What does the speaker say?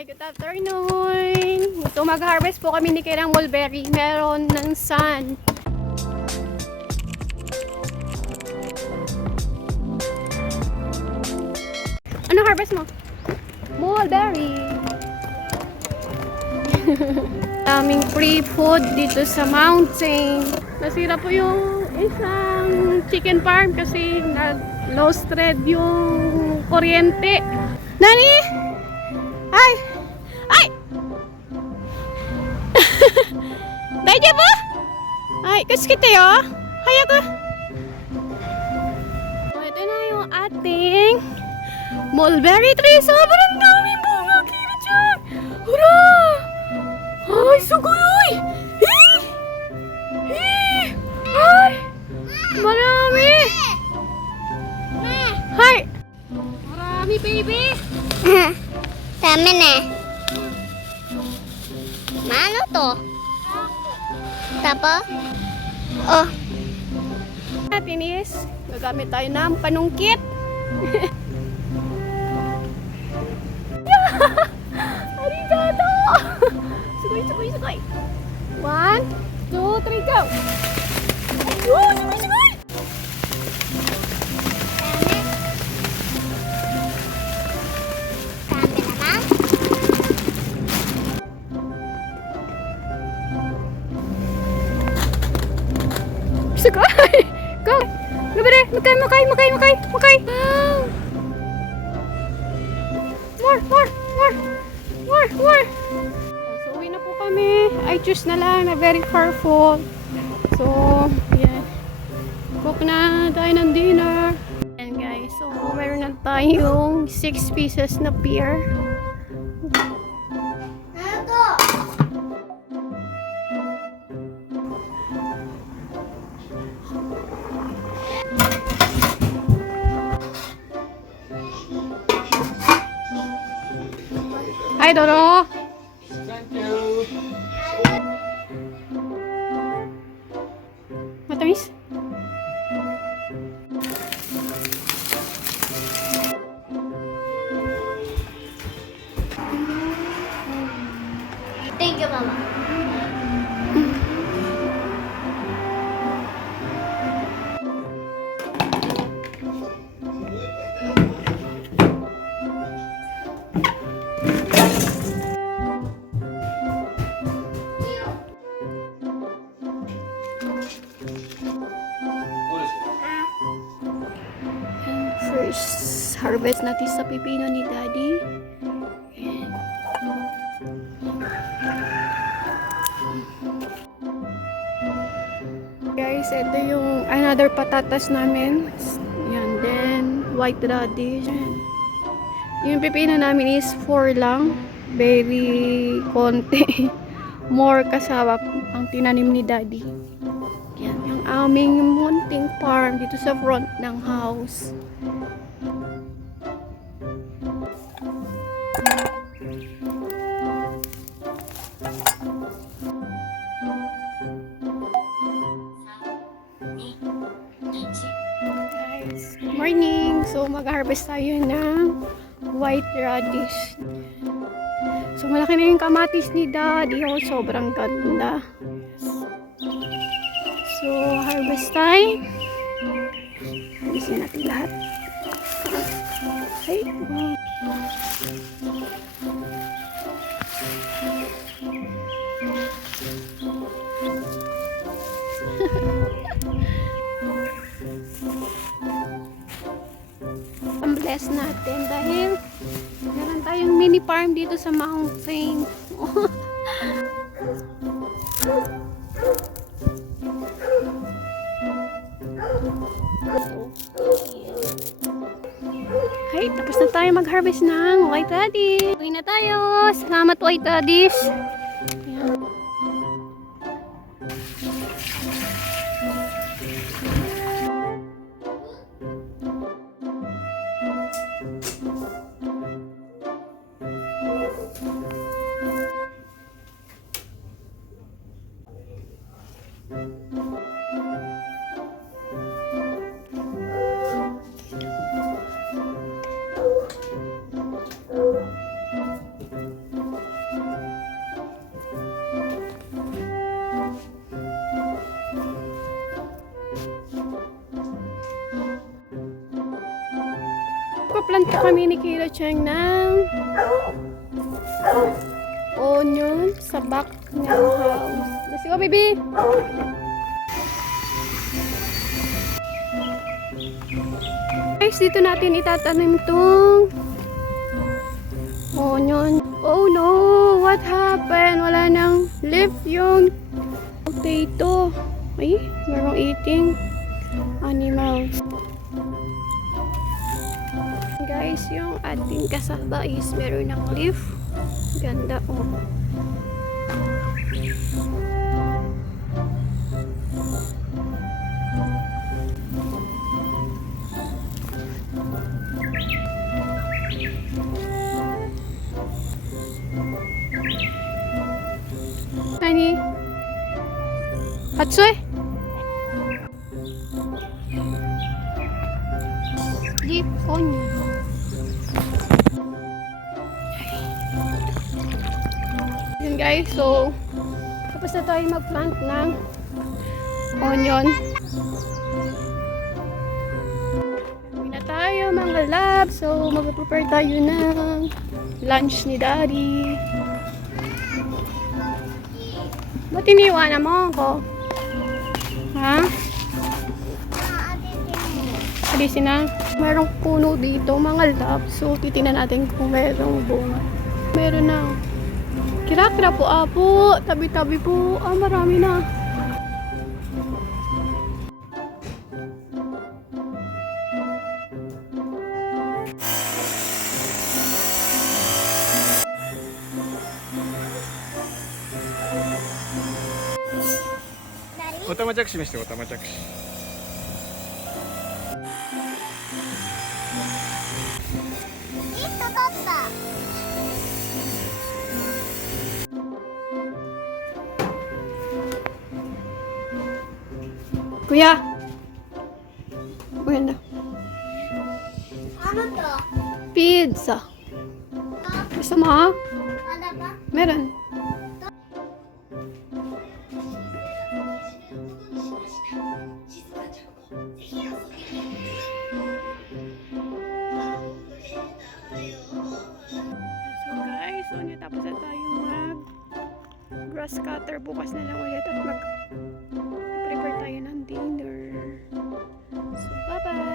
Hi, good afternoon. So mag-harvest po kami ni Kirang mulberry. Meron ng sun. Ano harvest mo? Mulberry. Daming free food dito sa mountain. Nasira po yung isang chicken farm kasi nag-low thread yung kuryente. Nani? Ay! Ay! Daija ba? Ay, kasukite yo. Hayaku. So, ito na yung ating mulberry tree. Sobrang daming bunga, Kira-chan. Hurra! Ay, sugoi! Ay! Marami! Hi! Marami, baby! Dami na. Ano to? Tapos? Oh. Natin is, gagamit tayo ng panungkit. Arigato! Sugoi, sugoi, sugoi. 1, 2, 3, go! Oh, sugoi, sugoi! Dami naman. Sugoi! Go! Gabere! Makay! Wow! More! So, uwi na po kami. I choose na lang na very careful. So, yan. Cook na tayo ng dinner. And guys, so meron na tayong 6 pieces na pear. Ano to? Hi, Doro! Thank you. Matamis? Thank you, Mama. First harvest natin sa pipino ni Daddy. And guys, ito yung another patatas namin. Yan, then white radish. Yung pipino namin is 4 lang. Very konti. More kasama ang tinanim ni Daddy. Yan, yung aming munting farm dito sa front ng house. Guys, morning! So, mag-harvest tayo ng white radish. So, malaki na yung kamatis ni Daddy. Oh, sobrang ganda. So, harvest time. Harvestin natin lahat. Okay. Wow. Ang bless natin dahil meron tayong mini farm dito sa mountain. Okay, tapos na tayo mag-harvest ng white radish. Uwi na tayo. Salamat, white radish. Ayan. Magpa-plant po kami ni Kira Cheng ng onion sa back ng house. Let's go, baby! Guys, dito natin itatanim itong onion. Oh no! What happened? Wala nang leaf yung potato. Ay, merong eating animals. Guys, yung ating kasaba is meron ng leaf. Ganda, oh. Honey. Hatsue. Leaf onion. Yun guys, so tapos na tayo mag-plant ng onion. Uwi na tayo mga lab. So mag-prepare tayo ng lunch ni Daddy. Ba't iniwanan mo ako? Ha? Alisin na. Merong puno dito mga lab. So titingnan natin kung merong bunga. Meron na. Kira-kira po, apo. Tabi-tabi po. Ah, marami na.おたまじゃくし見しておたまじゃくし。ヒット取った。Kuya! Maganda. Ano to? Pizza. Gusto mo ha? Ada ba? Meron. So guys, so tapos na tayo mag grass cutter. Bukas na lang ulit at mag prepare tayo ng dinner. So bye bye!